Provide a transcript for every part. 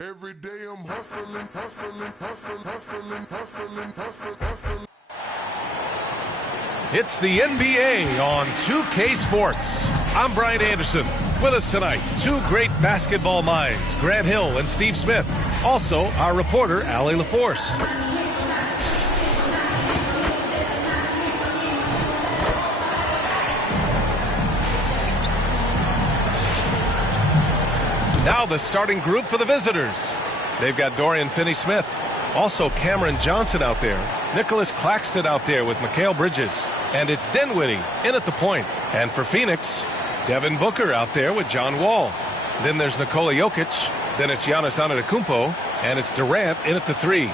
Every day I'm hustling, hustling, hustling, hustling, hustling, hustling, hustling. It's the NBA on 2K Sports. I'm Brian Anderson. With us tonight, two great basketball minds, Grant Hill and Steve Smith. Also, our reporter, Allie LaForce. Now the starting group for the visitors. They've got Dorian Finney-Smith. Also Cameron Johnson out there. Nicholas Claxton out there with Mikal Bridges. And it's Dinwiddie in at the point. And for Phoenix, Devin Booker out there with John Wall. Then there's Nikola Jokic. Then it's Giannis Antetokounmpo. And it's Durant in at the three.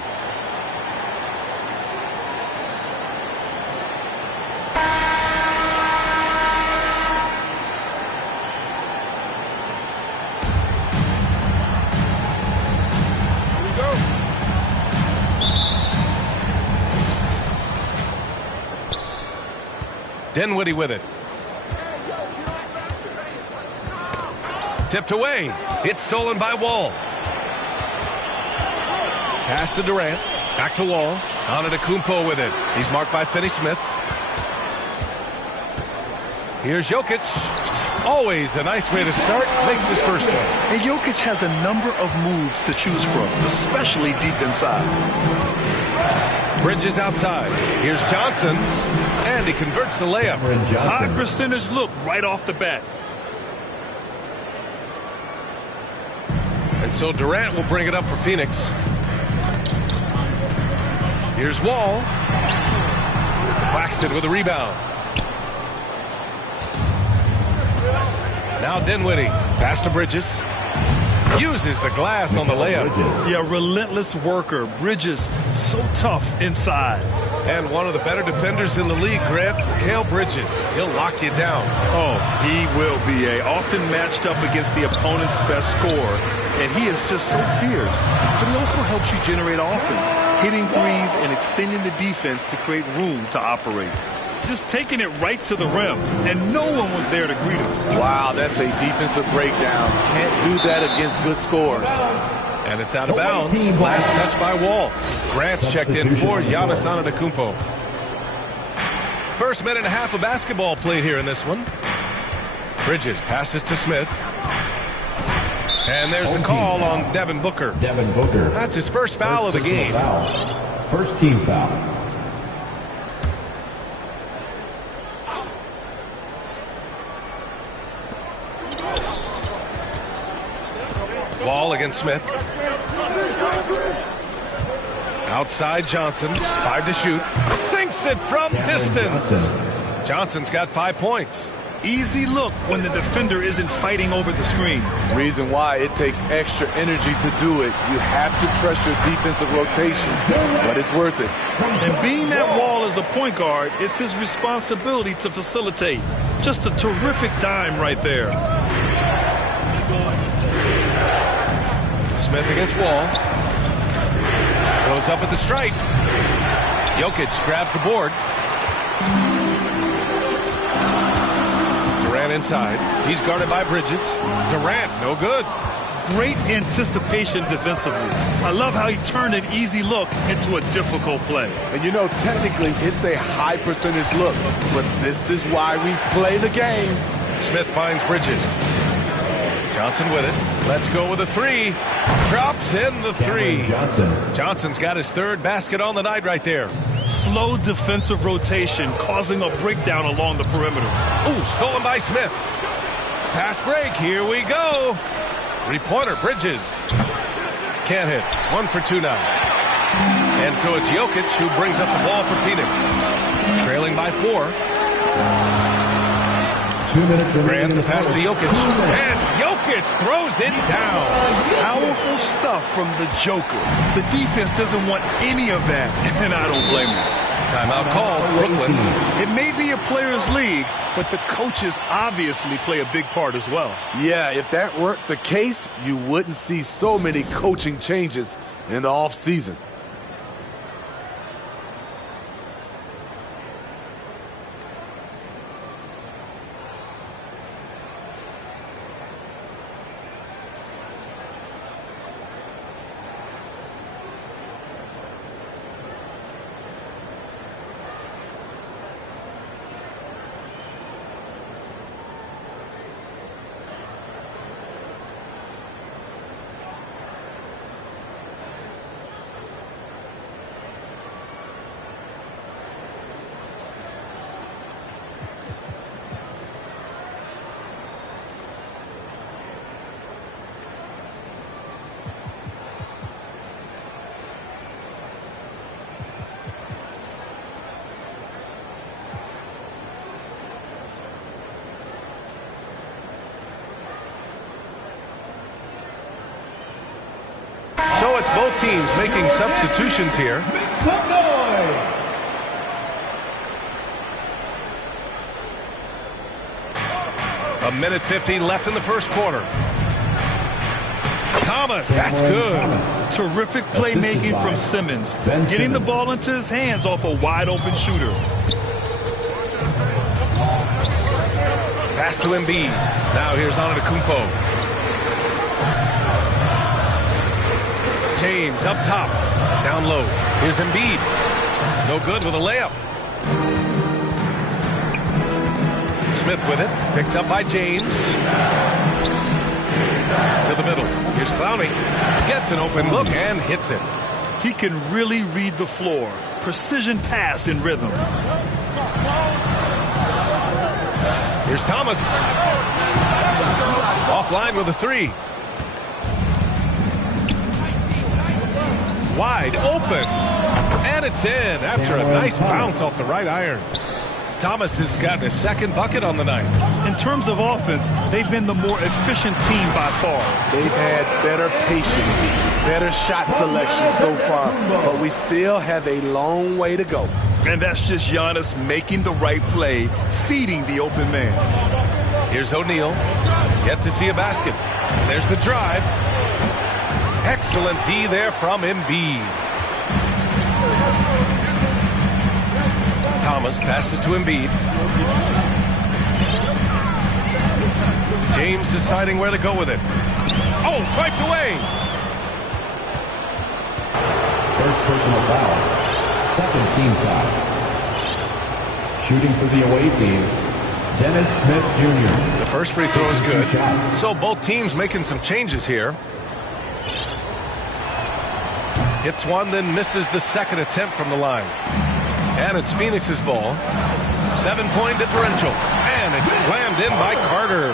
Dinwiddie with it. Tipped away. It's stolen by Wall. Pass to Durant. Back to Wall. Antetokounmpo with it. He's marked by Finney-Smith. Here's Jokic. Always a nice way to start. Makes his first one. And Jokic has a number of moves to choose from, especially deep inside. Bridges outside. Here's Johnson. And he converts the layup. High percentage look right off the bat. And so Durant will bring it up for Phoenix. Here's Wall. Claxton with a rebound. Now Dinwiddie. Pass to Bridges. Uses the glass on the layup. Yeah, relentless worker. Bridges, so tough inside. And one of the better defenders in the league, Grant, Mikal Bridges. He'll lock you down. Oh, he will be often matched up against the opponent's best scorer. And he is just so fierce. But he also helps you generate offense, hitting threes and extending the defense to create room to operate. Just taking it right to the rim, and no one was there to greet him. Wow, that's a defensive breakdown. Can't do that against good scores. And it's out of bounds. Last touch by Wall. Grant's checked in for Giannis Antetokounmpo. First minute and a half of basketball played here in this one. Bridges passes to Smith. And there's the call on Devin Booker. Devin Booker. That's his first foul of the game. First team foul. Wall against Smith. Outside Johnson. 5 to shoot. Sinks it from distance. Johnson's got 5 points. Easy look when the defender isn't fighting over the screen. Reason why it takes extra energy to do it. You have to trust your defensive rotations, but it's worth it. And being that Wall as a point guard, it's his responsibility to facilitate. Just a terrific dime right there. Smith against Wall. Goes up at the stripe. Jokic grabs the board. Durant inside. He's guarded by Bridges. Durant, no good. Great anticipation defensively. I love how he turned an easy look into a difficult play. And you know, technically, it's a high percentage look, but this is why we play the game. Smith finds Bridges. Johnson with it. Let's go with a three. Drops in the three. Johnson's got his third basket on the night right there. Slow defensive rotation causing a breakdown along the perimeter. Ooh, stolen by Smith. Fast break. Here we go. Three-pointer, Bridges. Can't hit. 1 for 2 now. And so it's Jokic who brings up the ball for Phoenix. Trailing by 4. 2 minutes remaining. Grant the pass to Jokic. And Jokic throws it down. Powerful stuff from the Joker. The defense doesn't want any of that, and I don't blame them. Timeout called, Brooklyn. It may be a players' league, but the coaches obviously play a big part as well. Yeah, if that weren't the case, you wouldn't see so many coaching changes in the offseason. That's both teams making substitutions here. A minute 15 left in the first quarter. Thomas, that's good. Terrific playmaking from Simmons. Getting the ball into his hands off a wide-open shooter. Pass to Embiid. Now here's Antetokounmpo. James up top. Down low. Here's Embiid. No good with a layup. Smith with it. Picked up by James. To the middle. Here's Clowney. Gets an open look and hits it. He can really read the floor. Precision pass in rhythm. Here's Thomas. Offline with a three. Wide open. And it's in after a nice bounce off the right iron. Thomas has gotten his second bucket on the night. In terms of offense, they've been the more efficient team by far. They've had better patience, better shot selection so far, but we still have a long way to go. And that's just Giannis making the right play, feeding the open man. Here's O'Neal. Yet to see a basket. There's the drive. Excellent D there from Embiid. Thomas passes to Embiid. James deciding where to go with it. Oh, swiped away. First personal foul. Second team foul. Shooting for the away team, Dennis Smith Jr. The first free throw is good. So both teams making some changes here. Hits one, then misses the second attempt from the line. And it's Phoenix's ball. 7-point differential. And it's slammed in by Carter.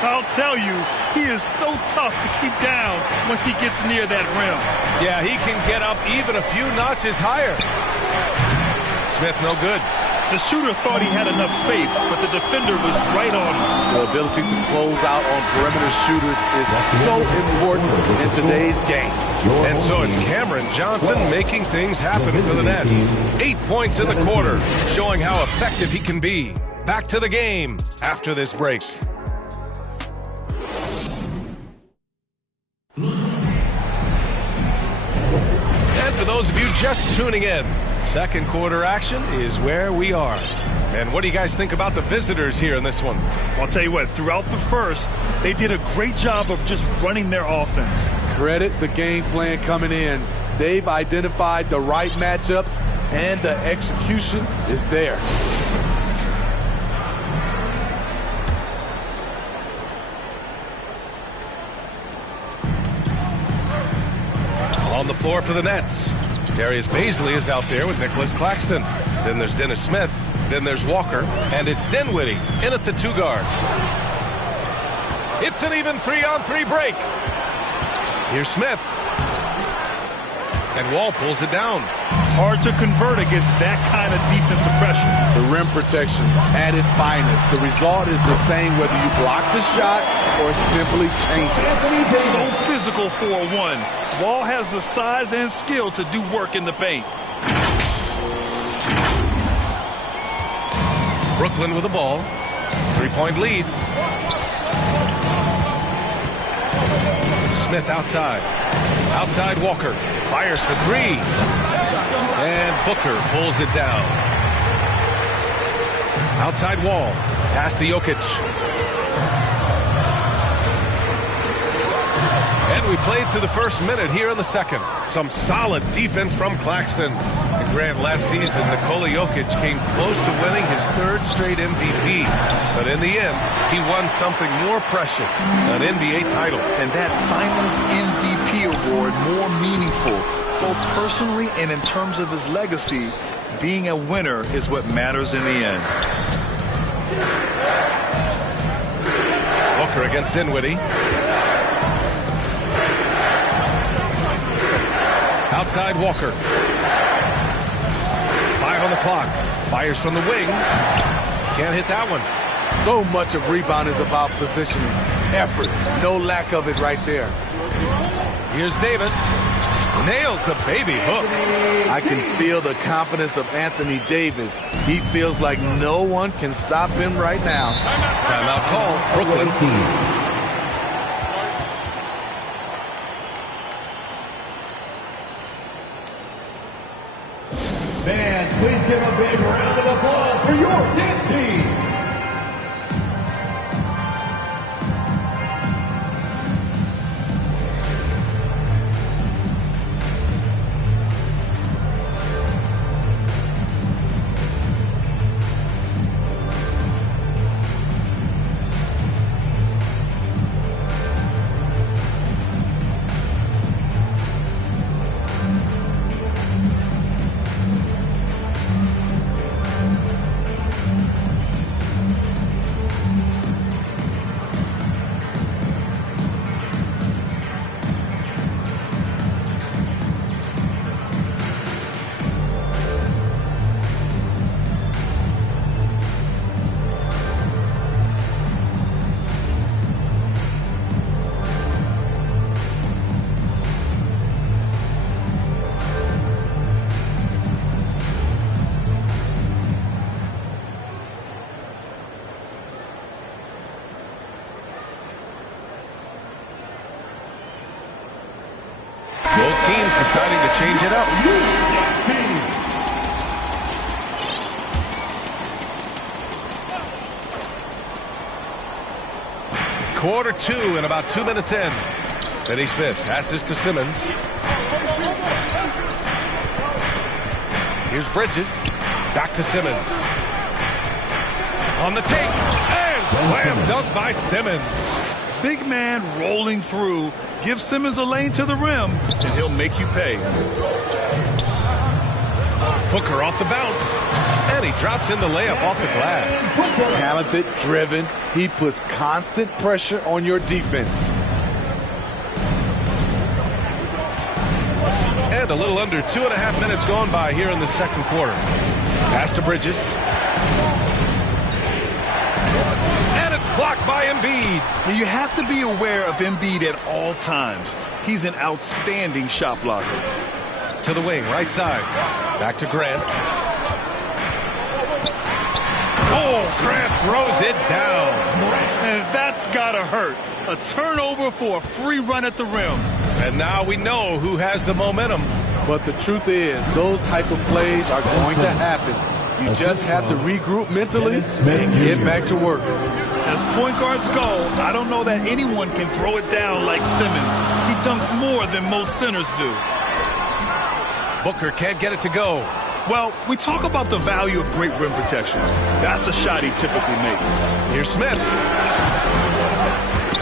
I'll tell you, he is so tough to keep down once he gets near that rim. Yeah, he can get up even a few notches higher. Smith no good. The shooter thought he had enough space, but the defender was right on him. The ability to close out on perimeter shooters is so important in today's game. And so it's Cameron Johnson making things happen for the Nets. 8 points in the quarter, showing how effective he can be. Back to the game after this break. And for those of you just tuning in, second quarter action is where we are. And what do you guys think about the visitors here in this one? I'll tell you what, throughout the first, they did a great job of just running their offense. Credit the game plan coming in. They've identified the right matchups, and the execution is there. On the floor for the Nets, Darius Bazley is out there with Nicholas Claxton. Then there's Dennis Smith. Then there's Walker. And it's Dinwiddie in at the two guards. It's an even 3-on-3 break. Here's Smith. And Wall pulls it down. Hard to convert against that kind of defensive pressure. The rim protection at its finest. The result is the same whether you block the shot or simply change it. So physical for a one. Wall has the size and skill to do work in the paint. Brooklyn with the ball. 3-point lead. Smith outside. Outside Walker. Fires for three. And Booker pulls it down. Outside Wall. Pass to Jokic. And we played through the first minute here in the second. Some solid defense from Claxton. And Grant, last season, Nikola Jokic came close to winning his third straight MVP. But in the end, he won something more precious, an NBA title. And that Finals MVP award more meaningful, both personally and in terms of his legacy. Being a winner is what matters in the end. Booker against Dinwiddie. Outside Walker. 5 on the clock. Fires from the wing. Can't hit that one. So much of rebound is about positioning. Effort. No lack of it right there. Here's Davis. Nails the baby hook. I can feel the confidence of Anthony Davis. He feels like no one can stop him right now. Timeout call, Brooklyn. Fans, please give a big round of applause for your Kings team. Both teams deciding to change it up. Quarter two and about 2 minutes in. Finney Smith passes to Simmons. Here's Bridges. Back to Simmons. On the take. And slam dunk by Simmons. Big man rolling through. Give Simmons a lane to the rim, and he'll make you pay. Booker off the bounce. And he drops in the layup off the glass. Talented, driven. He puts constant pressure on your defense. And a little under 2.5 minutes gone by here in the second quarter. Pass to Bridges. And it's blocked by Embiid. Now you have to be aware of Embiid at all times. He's an outstanding shot blocker. To the wing, right side. Back to Grant. Oh, Grant throws it down. And that's gotta hurt. A turnover for a free run at the rim. And now we know who has the momentum. But the truth is, those type of plays are going to happen. You just have to regroup mentally and get back to work. As point guards go, I don't know that anyone can throw it down like Simmons. He dunks more than most centers do. Booker can't get it to go. Well, we talk about the value of great rim protection. That's a shot he typically makes. Here's Smith.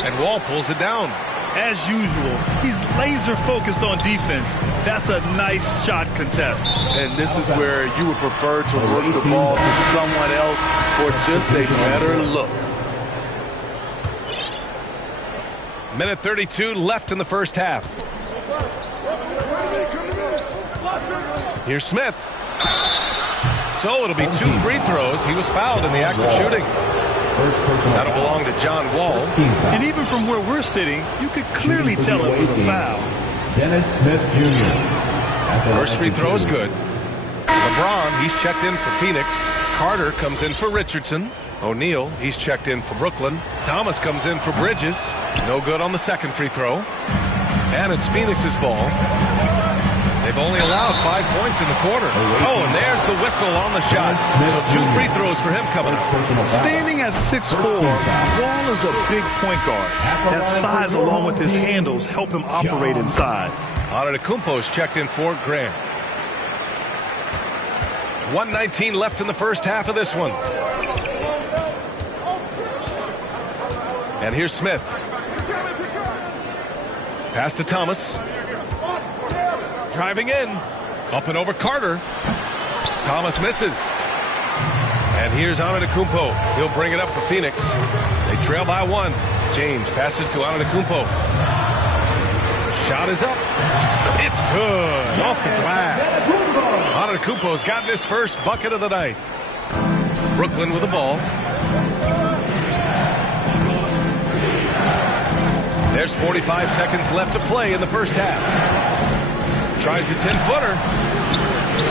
And Wall pulls it down. As usual, he's laser focused on defense. That's a nice shot contest. And this is where you would prefer to work the ball to someone else for just a better look. Minute 32 left in the first half. Here's Smith. So it'll be 2 free throws. He was fouled in the act of shooting. That'll belong to John Wall. And even from where we're sitting, you could clearly tell it was a foul. Dennis Smith Jr. First free throw is good. LeBron, he's checked in for Phoenix. Carter comes in for Richardson. O'Neal, he's checked in for Brooklyn. Thomas comes in for Bridges. No good on the second free throw. And it's Phoenix's ball. They've only allowed 5 points in the quarter. Oh, and there's the whistle on the shot. So 2 free throws for him coming up. Standing at 6'4", Wall is a big point guard. That size along with his handles help him operate inside. Antetokounmpo's checked in for Grant. 1:19 left in the first half of this one. And here's Smith. Pass to Thomas. Driving in. Up and over Carter. Thomas misses. And here's Antetokounmpo. He'll bring it up for Phoenix. They trail by 1. James passes to Antetokounmpo. Shot is up. It's good. Off the glass. Antetokounmpo's gotten his first bucket of the night. Brooklyn with the ball. There's 45 seconds left to play in the first half. Tries a 10-footer.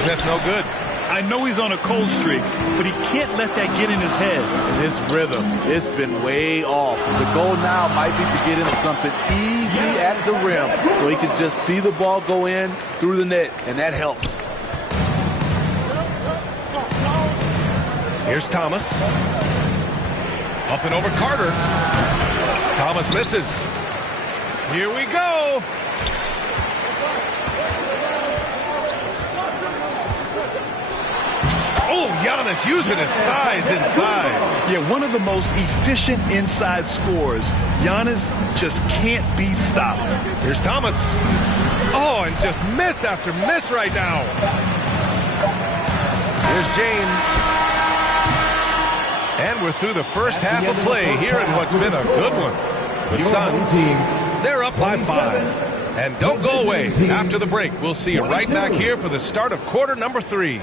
Smith no good. I know he's on a cold streak, but he can't let that get in his head. And his rhythm, it's been way off. The goal now might be to get him something easy at the rim so he can just see the ball go in through the net, and that helps. Here's Thomas. Up and over Carter. Thomas misses. Here we go. Oh, Giannis using his size inside. Yeah, one of the most efficient inside scorers. Giannis just can't be stopped. Here's Thomas. Oh, and just miss after miss right now. Here's James. And we're through the first half of play here in what's been a good one. The Suns, they're up by 5. And don't go away. After the break, we'll see you right back here for the start of quarter number 3.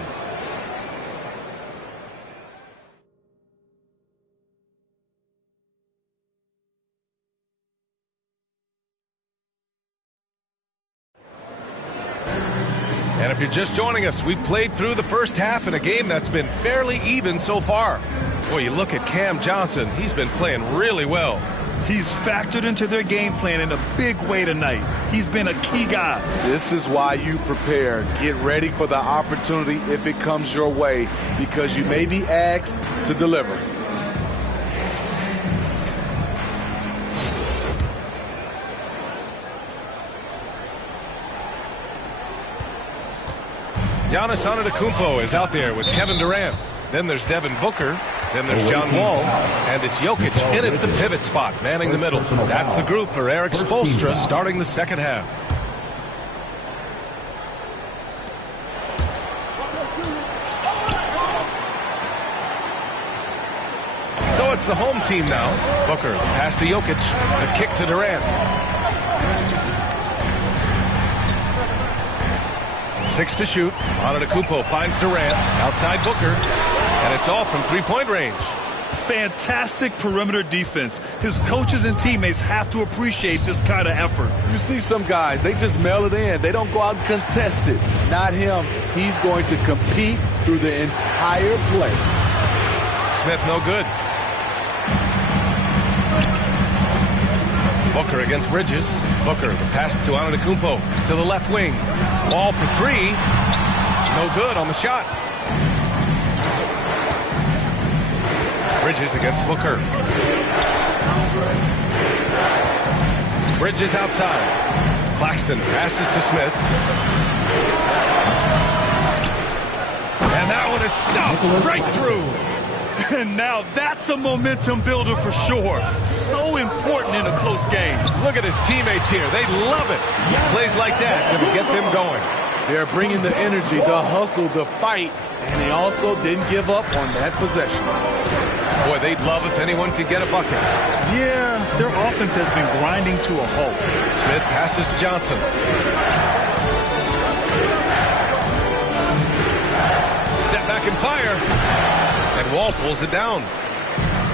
And if you're just joining us, we've played through the first half in a game that's been fairly even so far. Boy, you look at Cam Johnson. He's been playing really well. He's factored into their game plan in a big way tonight. He's been a key guy. This is why you prepare. Get ready for the opportunity if it comes your way, because you may be asked to deliver. Giannis Antetokounmpo is out there with Kevin Durant. Then there's Devin Booker. Then there's John Wall. And it's Jokic in at the pivot spot, manning the middle. That's the group for Eric Spoelstra starting the second half. So it's the home team now. Booker, the pass to Jokic. The kick to Durant. 6 to shoot. Antetokounmpo finds Durant. Outside Booker. And it's all from three-point range. Fantastic perimeter defense. His coaches and teammates have to appreciate this kind of effort. You see some guys, they just mail it in. They don't go out and contest it. Not him. He's going to compete through the entire play. Smith no good. Booker against Bridges. Booker, the pass to Antetokounmpo to the left wing. Ball for 3. No good on the shot. Bridges against Booker. Bridges outside. Claxton passes to Smith. And that one is stopped right through. And now that's a momentum builder for sure. So important in a close game. Look at his teammates here. They love it. Plays like that going to get them going. They're bringing the energy, the hustle, the fight, and they also didn't give up on that possession. Boy, they'd love if anyone could get a bucket. Yeah, their offense has been grinding to a halt. Smith passes to Johnson. Step back and fire. And Wall pulls it down.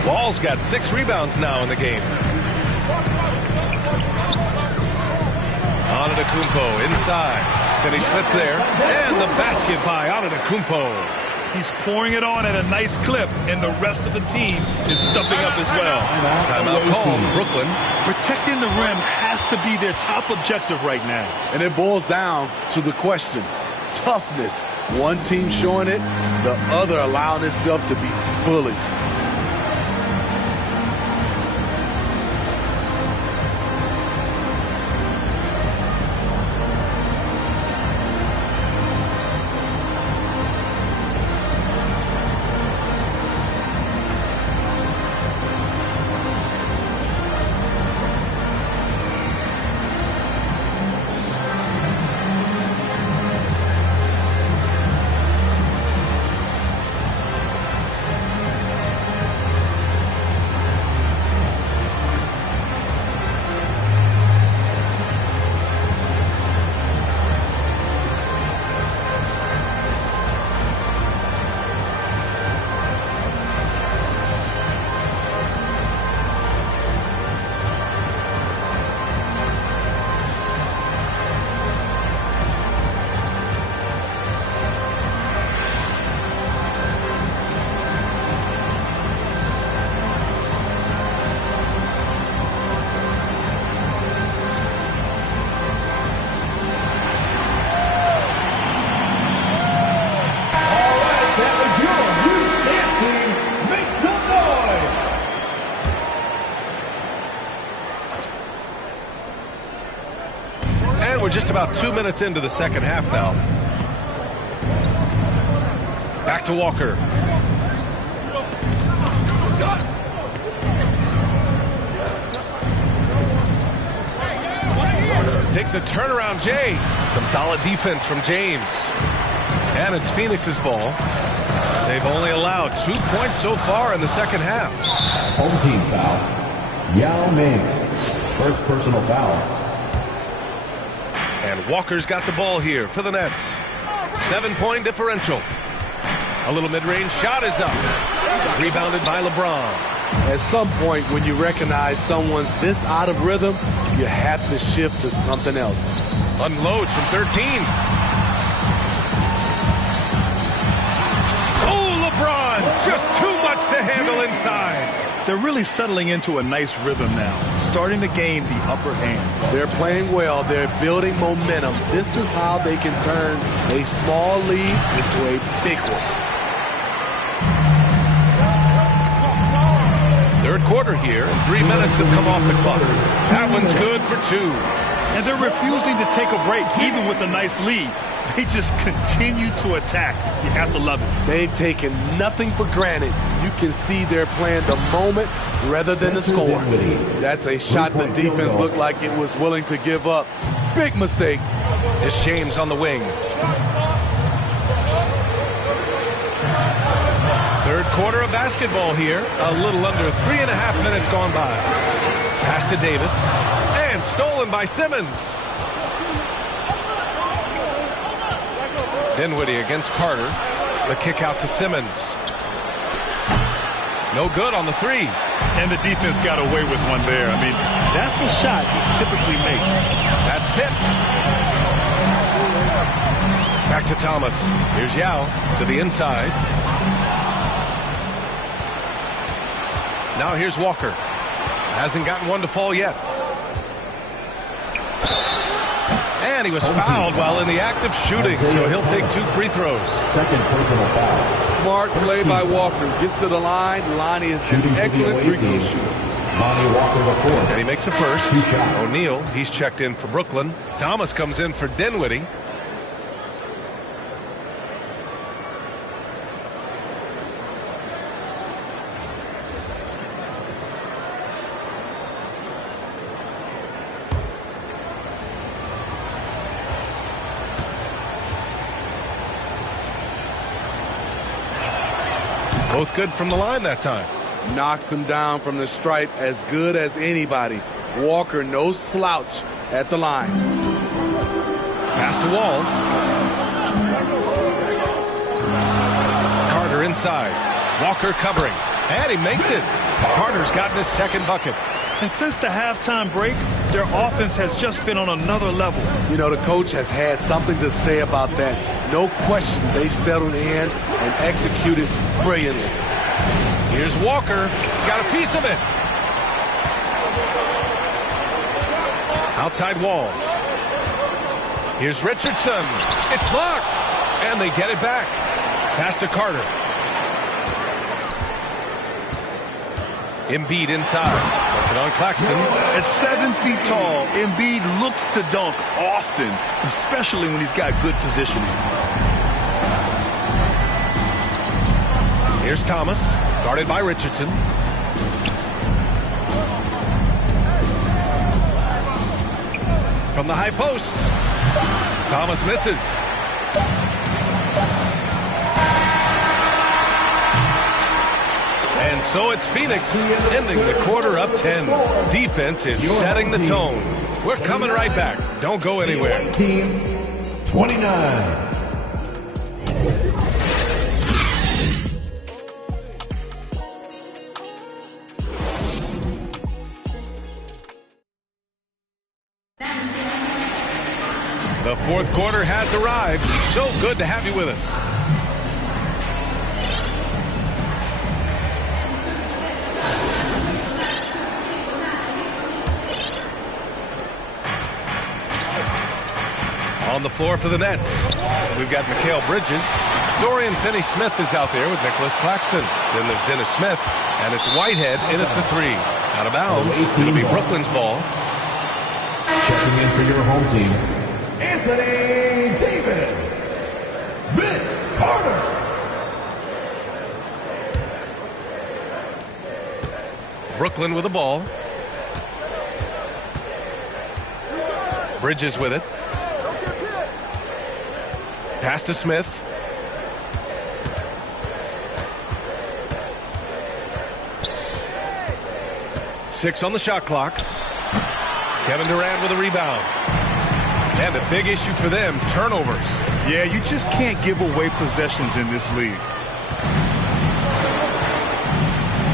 Wall's got 6 rebounds now in the game. Antetokounmpo inside. Finney-Smith's there. And the basket by Antetokounmpo. He's pouring it on at a nice clip, and the rest of the team is stepping up as well. Timeout called, Brooklyn. Protecting the rim has to be their top objective right now. And it boils down to the question. Toughness. One team showing it, the other allowing itself to be bullied. we're just about 2 minutes into the second half now. Back to Walker. Takes a turnaround, Jay. Some solid defense from James. And it's Phoenix's ball. They've only allowed 2 points so far in the second half. Home team foul. Yao Ming. First personal foul. And Walker's got the ball here for the Nets. 7-point differential. A little mid-range shot is up. Rebounded by LeBron. At some point, when you recognize someone's this out of rhythm, you have to shift to something else. Unloads from 13. Oh, LeBron! Just too much to handle inside. They're really settling into a nice rhythm now, starting to gain the upper hand. They're playing well. They're building momentum. This is how they can turn a small lead into a big one. Third quarter here, and 3 minutes have come off the clock. That one's good for 2. And they're refusing to take a break, even with a nice lead. They just continue to attack. You have to love it. They've taken nothing for granted. You can see they're playing the moment rather than the score. That's a shot the defense looked like it was willing to give up. Big mistake. It's James on the wing. Third quarter of basketball here. A little under 3.5 minutes gone by. Pass to Davis. And stolen by Simmons. Dinwiddie against Carter. The kick out to Simmons. No good on the 3. And the defense got away with one there. I mean, that's a shot he typically makes. That's tipped. Back to Thomas. Here's Yao to the inside. Now here's Walker. Hasn't gotten one to fall yet. And he was fouled while in the act of shooting, so he'll take 2 free throws. Second personal foul. Smart play by Walker. Gets to the line. Lonnie is an excellent free throw shooter. Lonnie Walker the fourth. And he makes the first. 2 shots. O'Neal, he's checked in for Brooklyn. Thomas comes in for Dinwiddie. Both good from the line that time. Knocks him down from the stripe as good as anybody. Walker, no slouch at the line. Pass to Wall. Carter inside. Walker covering. And he makes it. Carter's gotten his second bucket. And since the halftime break, their offense has just been on another level. You know, the coach has had something to say about that. No question, they've settled in and executed brilliantly. Here's Walker. Got a piece of it. Outside Wall. Here's Richardson. It's blocked. And they get it back. Pass to Carter. Embiid inside. Working on Claxton. At 7 feet tall, Embiid looks to dunk often, especially when he's got good positioning. Here's Thomas, guarded by Richardson. From the high post. Thomas misses. And so it's Phoenix ending the quarter up 10. Defense is setting the tone. We're coming right back. Don't go anywhere. Team 29. The fourth quarter has arrived. So good to have you with us. On the floor for the Nets, we've got Mikal Bridges. Dorian Finney-Smith is out there with Nicholas Claxton. Then there's Dennis Smith, and it's Whitehead in at the 3. Out of bounds. It'll be Brooklyn's ball. Checking in for your home team, Anthony Davis. Vince Carter. Brooklyn with the ball. Bridges with it. Pass to Smith. Six on the shot clock. Kevin Durant with a rebound. And a big issue for them, turnovers. Yeah, you just can't give away possessions in this league.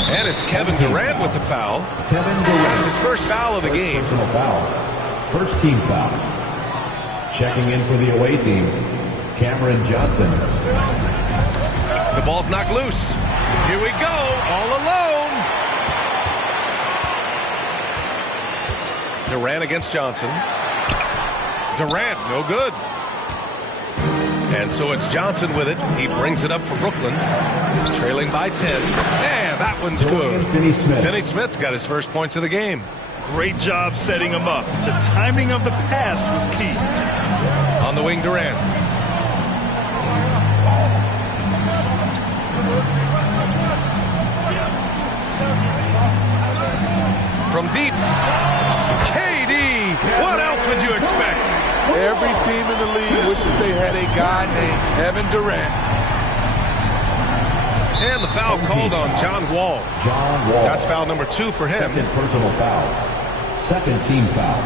And it's Kevin Durant with the foul. Kevin Durant. It's his first foul of the game. Personal foul. First team foul. Checking in for the away team, Cameron Johnson. The ball's knocked loose. Here we go, all alone. Durant against Johnson. Durant, no good. And so it's Johnson with it. He brings it up for Brooklyn. Trailing by 10. And that one's good. Finney Smith. Finney Smith's got his first points of the game. Great job setting him up. The timing of the pass was key. On the wing, Durant. From deep. KD. What else would you expect? Every team in the league wishes they had a guy named Kevin Durant. And the foul called on John Wall. John Wall. That's foul number 2 for him. Second personal foul. Second team foul.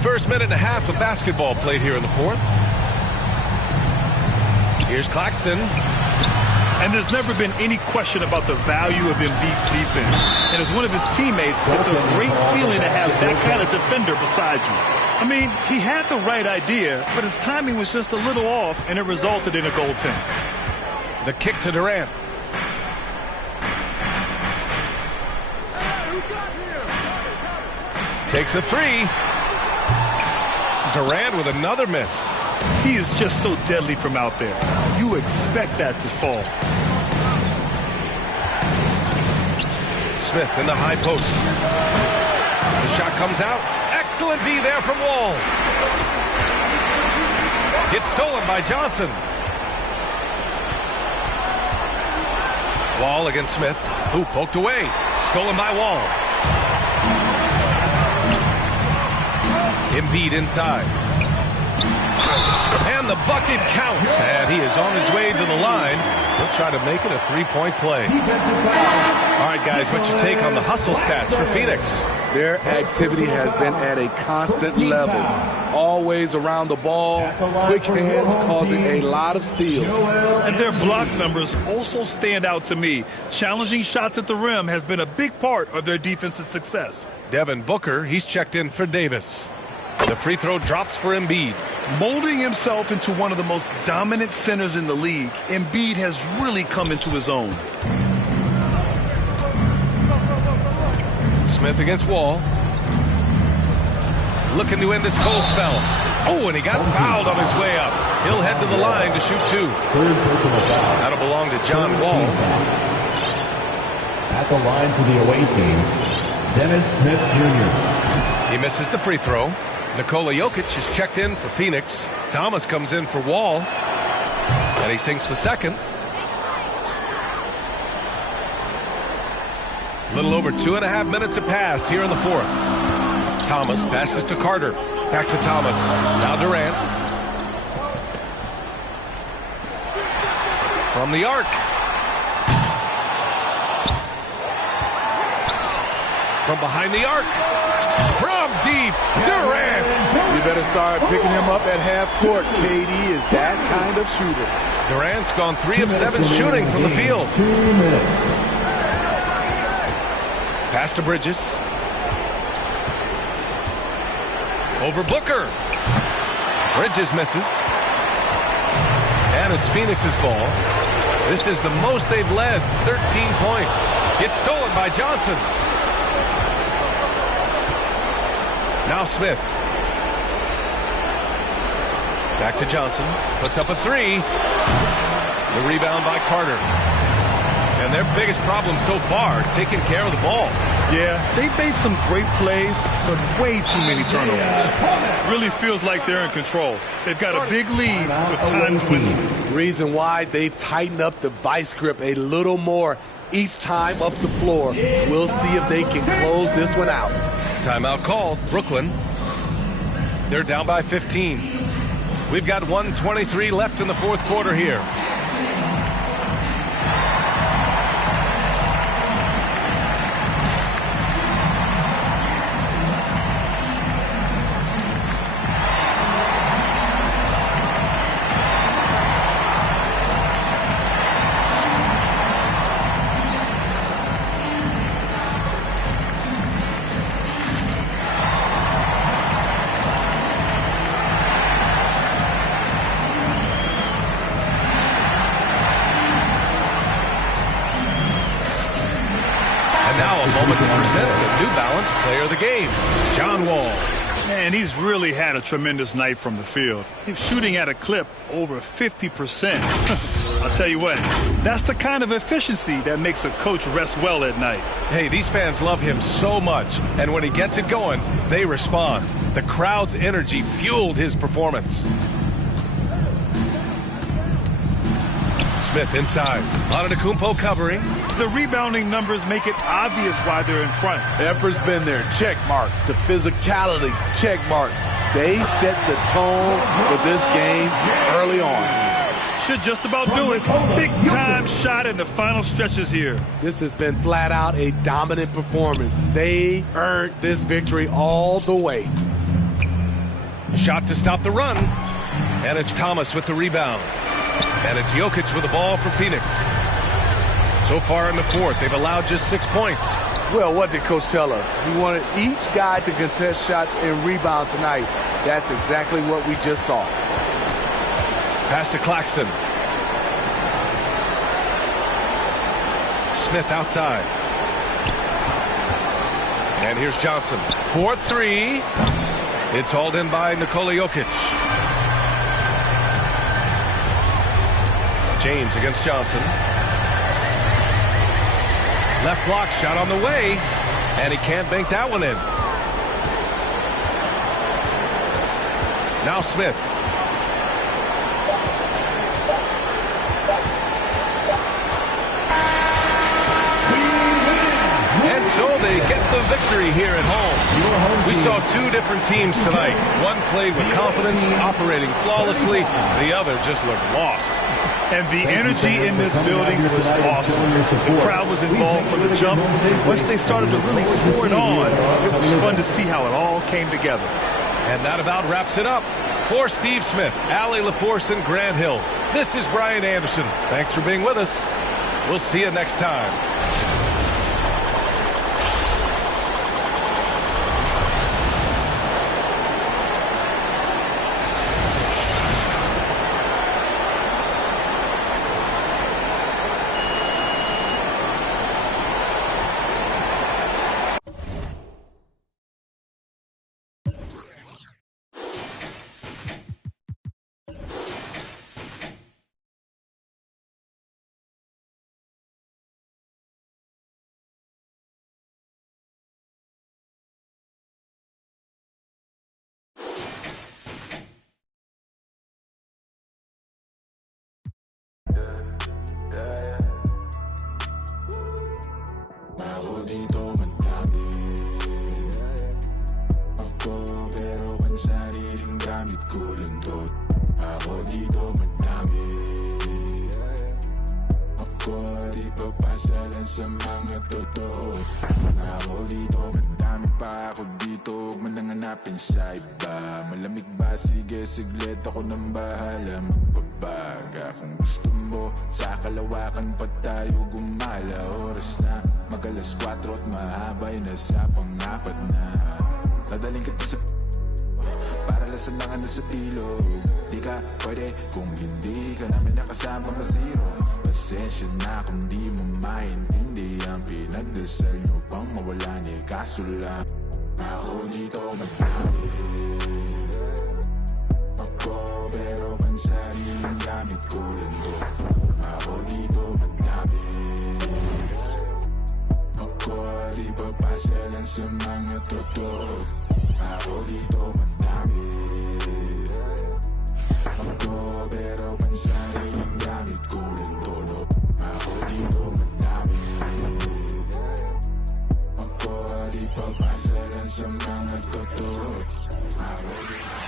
First minute and a half of basketball played here in the fourth. Here's Claxton. And there's never been any question about the value of Embiid's defense. And as one of his teammates, it's a great feeling to have that kind of defender beside you. I mean, he had the right idea, but his timing was just a little off, and it resulted in a goaltend. The kick to Durant. Takes a three. Durant with another miss. He is just so deadly from out there. You expect that to fall. Smith in the high post. The shot comes out. Excellent D there from Wall. It's stolen by Johnson. Wall against Smith, who poked away. Stolen by Wall. Embiid inside. And the bucket counts. And he is on his way to the line. He'll try to make it a three-point play. All right, guys, what's your take on the hustle stats for Phoenix? Their activity has been at a constant level. Always around the ball, quick hands causing a lot of steals. And their block numbers also stand out to me. Challenging shots at the rim has been a big part of their defensive success. Devin Booker, he's checked in for Davis. The free throw drops for Embiid. Molding himself into one of the most dominant centers in the league, Embiid has really come into his own. Smith against Wall. Looking to end this cold spell. Oh, and he got fouled on his way up. He'll head to the line to shoot two. Third personal foul. That'll belong to John Wall. At the line for the away team, Dennis Smith Jr. He misses the free throw. Nikola Jokic is checked in for Phoenix. Thomas comes in for Wall. And he sinks the second. A little over 2.5 minutes have passed here in the fourth. Thomas passes to Carter. Back to Thomas. Now Durant. From the arc. From behind the arc. From deep. Durant. You better start picking him up at half court. KD is that kind of shooter. Durant's gone 3 of 7 shooting from the field. 2 minutes. Pass to Bridges. Over Booker. Bridges misses. And it's Phoenix's ball. This is the most they've led. 13 points. It's stolen by Johnson. Now Smith. Back to Johnson. Puts up a three. The rebound by Carter. And their biggest problem so far, taking care of the ball. Yeah, they've made some great plays, but way too many turnovers. Really feels like they're in control. They've got a big lead with time dwindling. Reason why they've tightened up the vice grip a little more each time up the floor. We'll see if they can close this one out. Timeout called. Brooklyn. They're down by 15. We've got 1:23 left in the fourth quarter here. Player of the game, John Wall. Man, he's really had a tremendous night from the field. He's shooting at a clip over 50%. I'll tell you what, that's the kind of efficiency that makes a coach rest well at night. Hey, these fans love him so much, and when he gets it going, they respond. The crowd's energy fueled his performance. Smith inside. Antetokounmpo covering. The rebounding numbers make it obvious why they're in front. Effort's been there. Check mark. The physicality. Check mark. They set the tone for this game early on. Should just about do it. Big time shot in the final stretches here. This has been flat out a dominant performance. They earned this victory all the way. Shot to stop the run. And it's Thomas with the rebound. And it's Jokic with the ball for Phoenix. So far in the fourth, they've allowed just 6 points. Well, what did Coach tell us? He wanted each guy to contest shots and rebound tonight. That's exactly what we just saw. Pass to Claxton. Smith outside. And here's Johnson. 4-3. It's hauled in by Nikola Jokic. James against Johnson. Left block shot on the way, and he can't bank that one in. Now Smith. And so they get the victory here at home. We saw two different teams tonight. One played with confidence, operating flawlessly. The other just looked lost. And the energy in this building was awesome. The crowd was involved from the jump. Once they started to really pour it on, it was fun to see how it all came together. And that about wraps it up. For Steve Smith, Allie LaForce, and Grant Hill, this is Brian Anderson. Thanks for being with us. We'll see you next time. Ako dito madami. Ako pero ang sariling gamit ko lang to. Ako dito madami. Ako di papasalan sa mga totoo. Ako dito madami pa ako dito. Huwag man lang hanapin sa iba. Malamig ba? Sige siglit ako nang bahala magbabaga. Kung gusto mo sa kalawakan pa tayo gumala. Oras na mag-alas 4 at mahabay na sa pang-apat na. Dadaling kita sa para lang sa mga nasa ilog. Di ka pwede kung hindi ka namin nakasama ma-zero. Pasensya na kung di mo maintindihan. Pinagdasal nyo pang mawala niya. Kaso lang ako dito madami. Ako pero ang sariling gamit ko lang to. papasa lang sa mga totoo. Ako dito madami. Ako pero pansariling gamit ko ng tono. Ako dito madami. Ako di papasa lang sa mga totoo. Ako dito.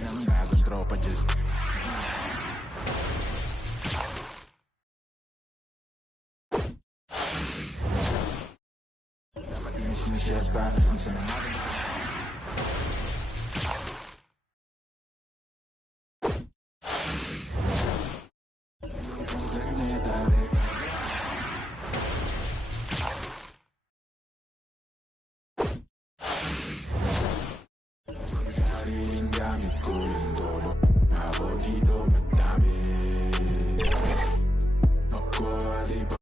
Ang bagong tropa just dapat din sinishare pa ang sa mga sariling gamit ko yung tono. Ako dito madami. Ako di ba